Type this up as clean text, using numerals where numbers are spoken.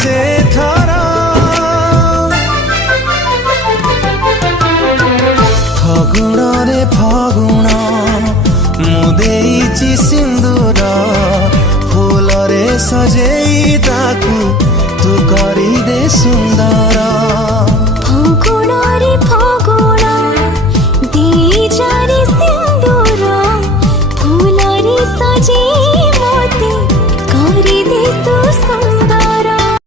ସେ ଥର ଫଗୁଣରେ ଫଗୁଣ ମୁଁ ଦେଇଛି ସିନ୍ଦୁର ଫୁଲରେ ସଜେଇ ତାକୁ ତୁ କରିଦେ ସୁନ୍ଦର।